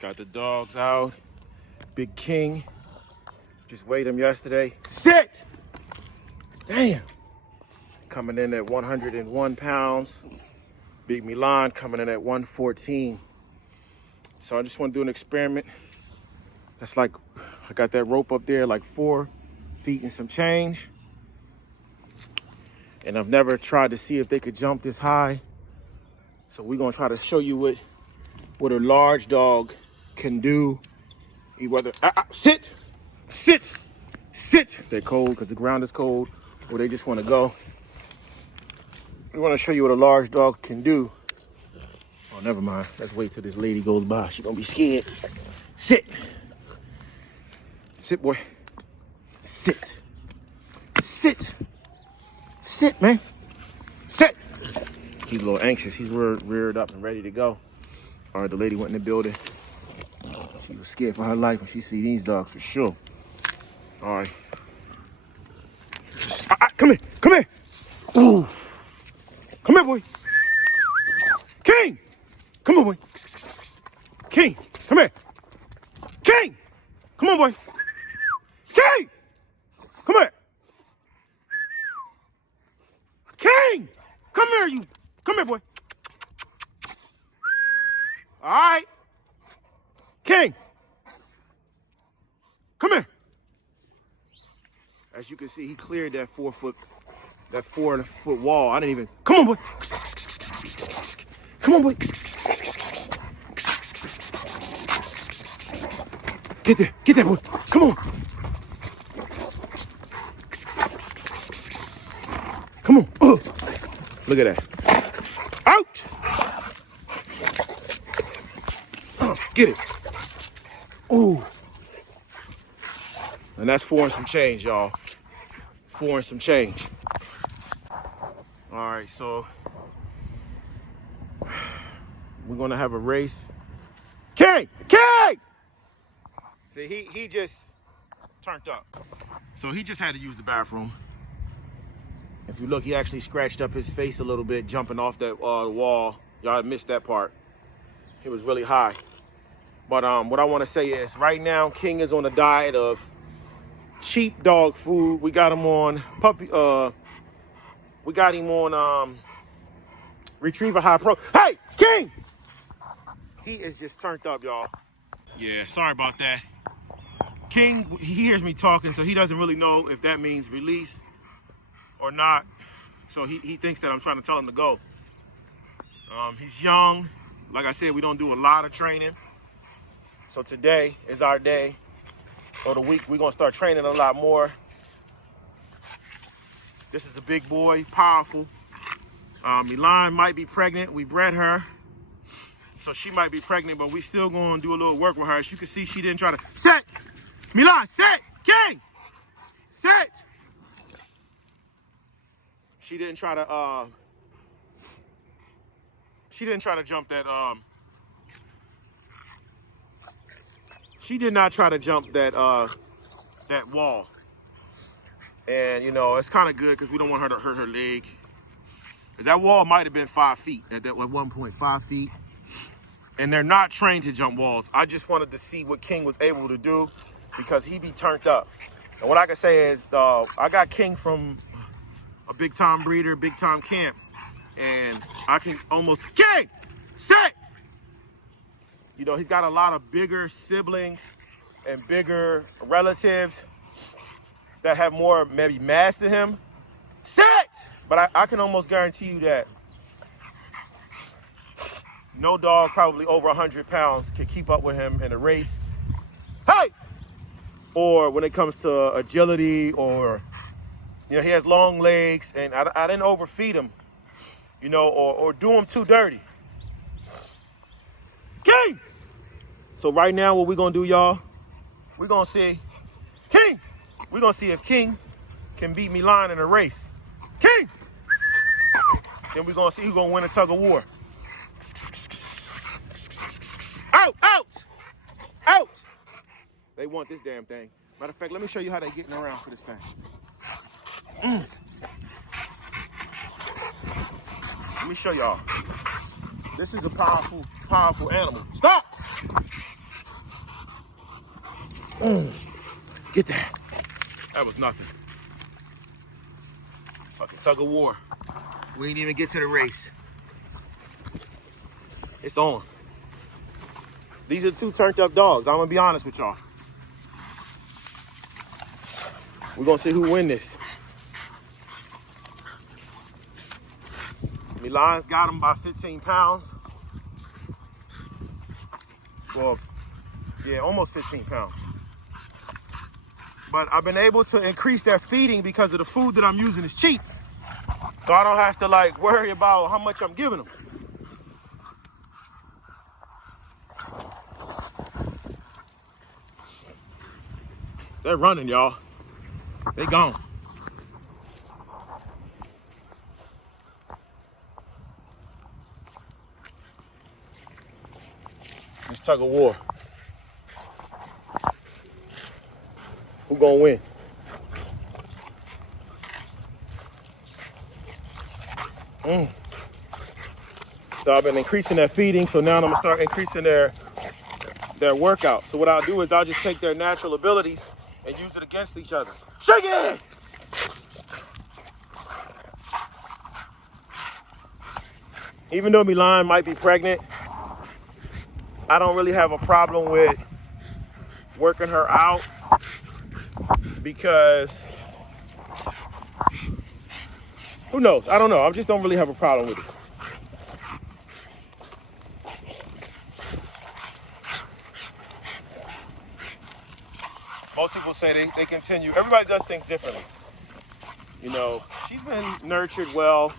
Got the dogs out. Big King. Just weighed him yesterday. Sit! Damn. Coming in at 101 pounds. Big Milan coming in at 114. So I just want to do an experiment. That's like, I got that rope up there like 4 feet and some change. And I've never tried to see if they could jump this high. So we're gonna try to show you what a large dog can do. Whether, sit, sit, sit. They're cold because the ground is cold, or they just wanna go. We wanna show you what a large dog can do. Oh, never mind. Let's wait till this lady goes by. She's gonna be scared. Sit. Sit, boy. Sit. Sit. Sit, man. Sit. He's a little anxious. He's reared up and ready to go. All right, the lady went in the building. She was scared for her life when she see these dogs for sure. All right. Come here. Come here. Ooh. Come here, boy. King. Come on, boy. King. Come here. King. Come on, boy. King. Come here. King. Come here, you. Come here, boy. All right. King. Come here. As you can see, he cleared that 4 foot wall. I didn't even. Come on, boy. Come on, boy. Get there. Get there, boy. Come on. Come on. Look at that. Out. Get it. Ooh. And that's 4 and some change, y'all. 4 and some change. All right, so we're gonna have a race. King! King! See, he just turned up. So he just had to use the bathroom. If you look, he actually scratched up his face a little bit jumping off that wall. Y'all missed that part. It was really high. But what I want to say is, right now, King is on a diet of cheap dog food. We got him on Retriever High Pro. Hey, King! He is just turned up, y'all. Yeah, sorry about that. King, he hears me talking, so he doesn't really know if that means release or not. So he thinks that I'm trying to tell him to go. He's young. Like I said, we don't do a lot of training. So today is our day, or the week. We're gonna start training a lot more. This is a big boy, powerful. Milan might be pregnant. We bred her, so she might be pregnant, but we still gonna do a little work with her. As you can see, she didn't try to sit. Milan, sit. King, sit. She didn't try to. She didn't try to jump that. She did not try to jump that that wall. And you know, it's kind of good because we don't want her to hurt her leg. Cause that wall might have been 5 feet at 1.5 feet. And they're not trained to jump walls. I just wanted to see what King was able to do because he be turned up. And what I can say is, I got King from a big time breeder, big time camp. And I can almost, King, sit! You know, he's got a lot of bigger siblings and bigger relatives that have more maybe mass than him. Sit! But I can almost guarantee you that no dog probably over 100 pounds can keep up with him in a race. Hey! Or when it comes to agility, or, you know, he has long legs and I didn't overfeed him, you know, or do him too dirty. King! So right now, what we're gonna do, y'all, we're gonna see King. We're gonna see if King can beat Milan in a race. King! Then we're gonna see who's gonna win a tug of war. Out, out, out. They want this damn thing. Matter of fact, let me show you how they're getting around for this thing. Let me show y'all. This is a powerful, powerful animal. Stop! Get that. That was nothing. Fucking tug of war. We ain't even get to the race. It's on. These are two turned up dogs. I'm gonna be honest with y'all. We're gonna see who win this. Milan's got him by 15 pounds. Well, yeah, almost 15 pounds. But I've been able to increase their feeding because of the food that I'm using is cheap. So I don't have to like worry about how much I'm giving them. They're running, y'all. They gone. It's tug of war. Who gonna win? So I've been increasing their feeding, so now I'm gonna start increasing their workout. So what I'll do is I'll just take their natural abilities and use it against each other. Shake it! Even though Milan might be pregnant, I don't really have a problem with working her out because, who knows? I don't know. I just don't really have a problem with it. Most people say they continue. Everybody does things differently. You know, she's been nurtured well,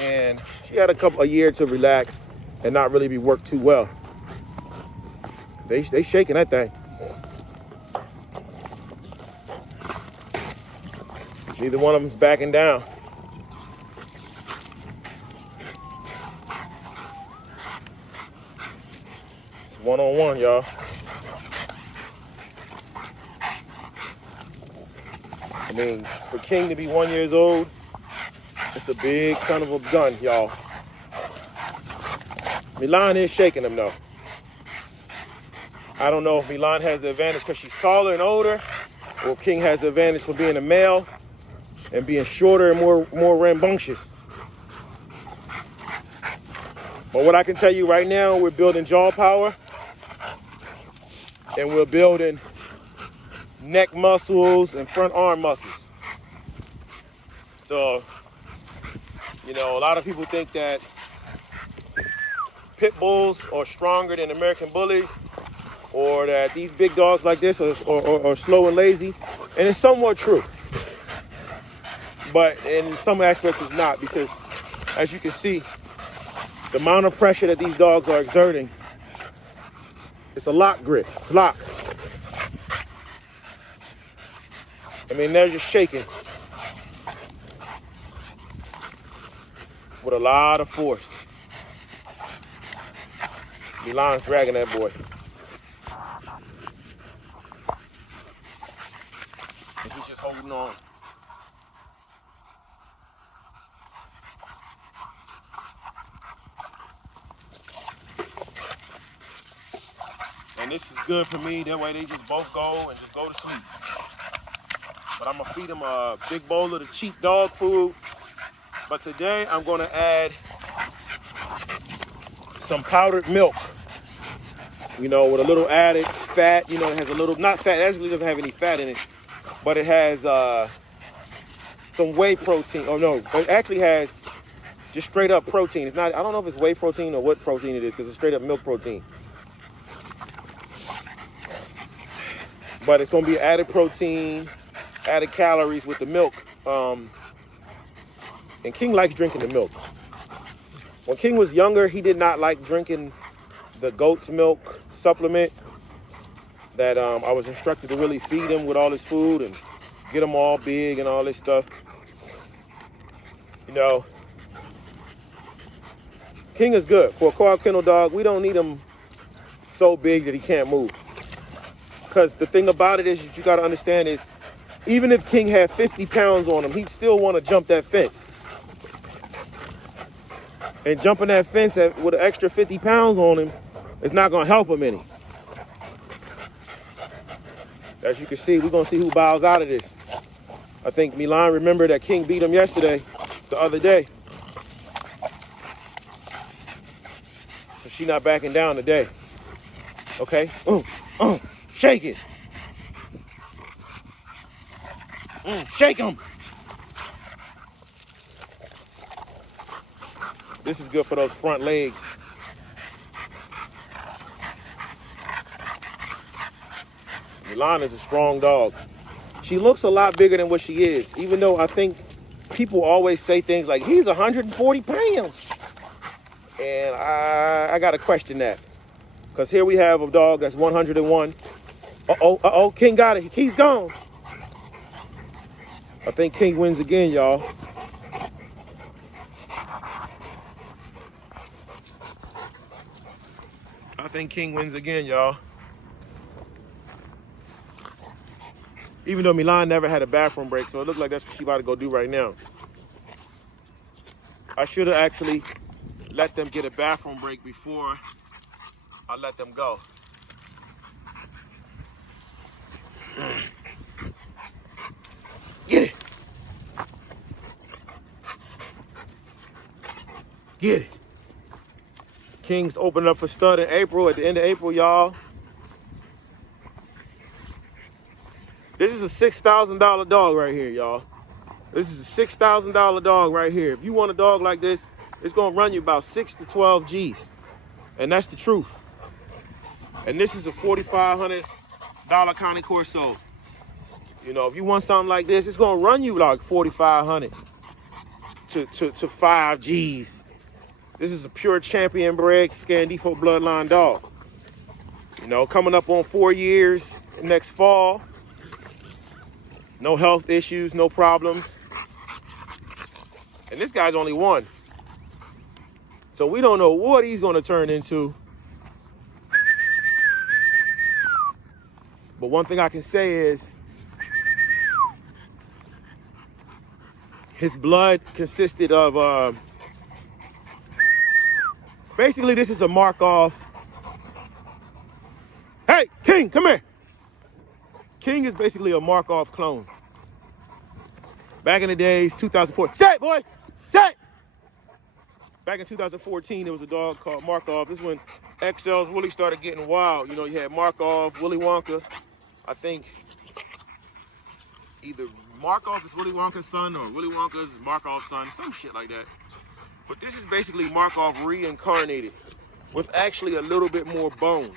and she had a year to relax and not really be worked too well. They shaking that thing. Neither one of them's backing down. It's one-on-one, y'all. I mean, for King to be 1 year old, it's a big son of a gun, y'all. Milan is shaking him, though. I don't know if Milan has the advantage because she's taller and older, or King has the advantage for being a male and being shorter and more rambunctious. But what I can tell you right now, we're building jaw power, and we're building neck muscles and front arm muscles. So, you know, a lot of people think that pit bulls are stronger than American bullies, or that these big dogs like this are slow and lazy, and it's somewhat true. But in some aspects it's not, because as you can see, the amount of pressure that these dogs are exerting, it's a lock grip, lock. I mean, they're just shaking with a lot of force. Milan's dragging that boy. And he's just holding on. And this is good for me. That way they just both go and just go to sleep. But I'm gonna feed them a big bowl of the cheap dog food. But today I'm gonna add some powdered milk, you know, with a little added fat. You know, it has a little, not fat, it actually doesn't have any fat in it, but it has some whey protein. Oh no, it actually has just straight up protein. It's not, I don't know if it's whey protein or what protein it is, because it's straight up milk protein. But it's gonna be added protein, added calories with the milk. And King likes drinking the milk. When King was younger, he did not like drinking the goat's milk supplement that I was instructed to really feed him with all his food and get him all big and all this stuff. You know, King is good. For a cob kennel dog, we don't need him so big that he can't move. Because the thing about it is, that you got to understand is, even if King had 50 pounds on him, he'd still want to jump that fence. And jumping that fence with an extra 50 pounds on him is not going to help him any. As you can see, we're gonna see who bows out of this. I think Milan remembered that King beat him yesterday, the other day. So she not backing down today. Okay, shake it. Shake him. This is good for those front legs. Milan is a strong dog. She looks a lot bigger than what she is, even though I think people always say things like, he's 140 pounds. And I got to question that. Because here we have a dog that's 101. Uh-oh, King got it. He's gone. I think King wins again, y'all. I think King wins again, y'all. Even though Milan never had a bathroom break, so it looks like that's what she about to go do right now. I should have actually let them get a bathroom break before I let them go. Get it. Get it. King's opening up for stud in April, at the end of April, y'all. This is a $6,000 dog right here, y'all. This is a $6,000 dog right here. If you want a dog like this, it's gonna run you about 6 to 12 G's. And that's the truth. And this is a $4,500 Connie Corso. You know, if you want something like this, it's gonna run you like 4,500 to 5 G's. This is a pure champion bred Scandifo bloodline dog. You know, coming up on 4 years next fall. No health issues, no problems. And this guy's only one. So we don't know what he's gonna turn into. But one thing I can say is his blood consisted of, basically this is a mark off. Hey, King, come here. King is basically a mark off clone. Back in the days, 2004. Say, boy, say. Back in 2014, there was a dog called Markov. This is when XLs really started getting wild. You know, you had Markov, Willy Wonka. I think either Markov is Willy Wonka's son or Willy Wonka is Markov's son, some shit like that. But this is basically Markov reincarnated with actually a little bit more bone.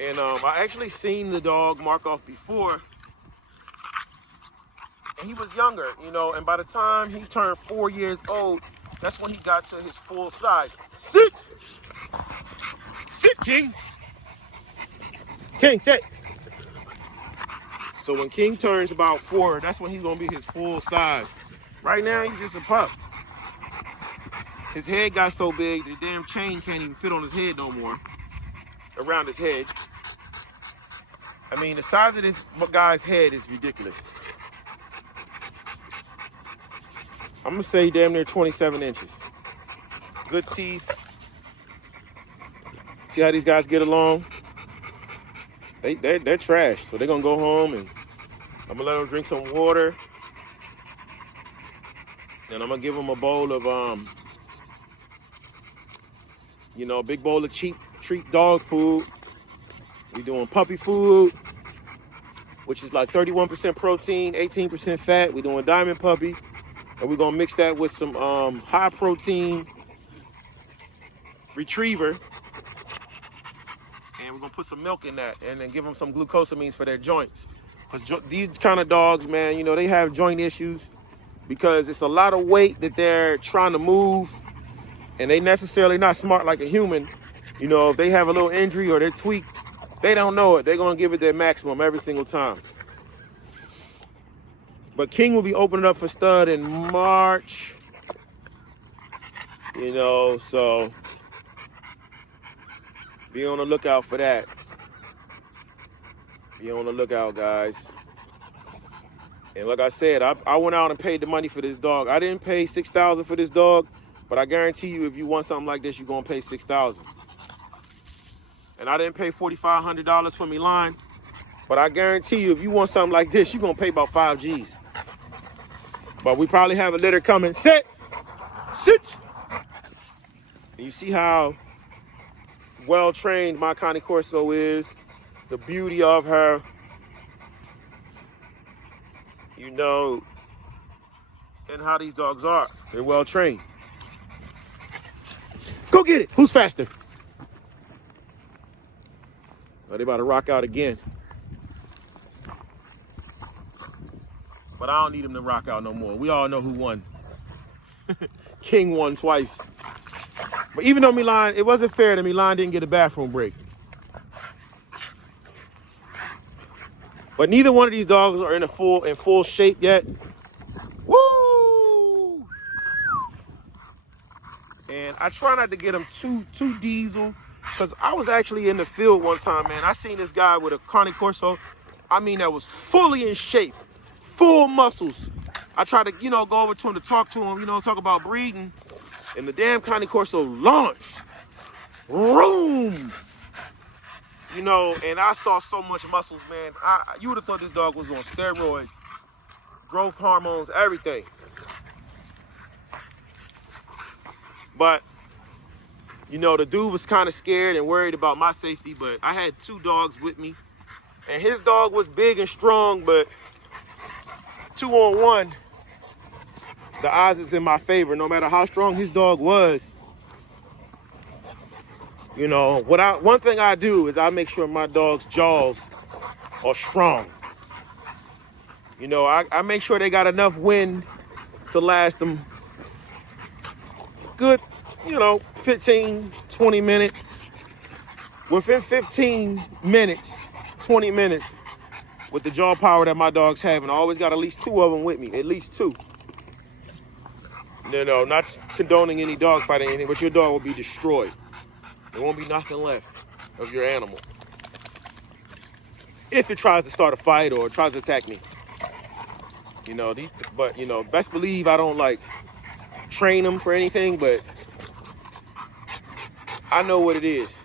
And I actually seen the dog Markov before. And he was younger, you know, and by the time he turned 4 years old, that's when he got to his full size. Sit! Sit, King! King, sit! So when King turns about 4, that's when he's gonna be his full size. Right now, he's just a pup. His head got so big, the damn chain can't even fit on his head no more. Around his head. I mean, the size of this guy's head is ridiculous. I'm gonna say damn near 27 inches. Good teeth. See how these guys get along? They're trash, so they're gonna go home and I'm gonna let them drink some water. And I'm gonna give them a bowl of, you know, a big bowl of cheap treat dog food. We doing puppy food, which is like 31% protein, 18% fat. We doing diamond puppy. And we're gonna mix that with some high protein retriever. And we're gonna put some milk in that and then give them some glucosamines for their joints. Because these kind of dogs, man, you know, they have joint issues because it's a lot of weight that they're trying to move and they necessarily not smart like a human. You know, if they have a little injury or they're tweaked, they don't know it. They're gonna give it their maximum every single time. But King will be opening up for stud in March. You know, so be on the lookout for that. Be on the lookout, guys. And like I said, I went out and paid the money for this dog. I didn't pay $6,000 for this dog, but I guarantee you if you want something like this, you're gonna pay $6,000. And I didn't pay $4,500 for Milan, But I guarantee you, if you want something like this, you're going to pay about 5 G's. But we probably have a litter coming. Sit! Sit! And you see how well-trained my Cane Corso is. The beauty of her. You know, and how these dogs are. They're well-trained. Go get it! Who's faster? Oh, they about to rock out again. But I don't need him to rock out no more. We all know who won. King won twice. But even though Milan, it wasn't fair that Milan didn't get a bathroom break. But neither one of these dogs are in full shape yet. Woo! And I try not to get them too diesel, because I was actually in the field one time, man. I seen this guy with a Cane Corso. I mean, that was fully in shape, full muscles. I tried to, go over to him to talk to him, talk about breeding. And the damn Cane Corso launched. Room! And I saw so much muscles, man. You would have thought this dog was on steroids, growth hormones, everything. But, the dude was kind of scared and worried about my safety, but I had 2 dogs with me. And his dog was big and strong, but 2-on-1, the odds is in my favor. No matter how strong his dog was, one thing I do is I make sure my dog's jaws are strong. I make sure they got enough wind to last them good, 15, 20 minutes. Within 15 minutes, 20 minutes, with the jaw power that my dogs have, and I always got at least 2 of them with me, at least 2. Not condoning any dog fighting or anything, but your dog will be destroyed. There won't be nothing left of your animal if it tries to start a fight or tries to attack me. Best believe I don't train them for anything, but I know what it is.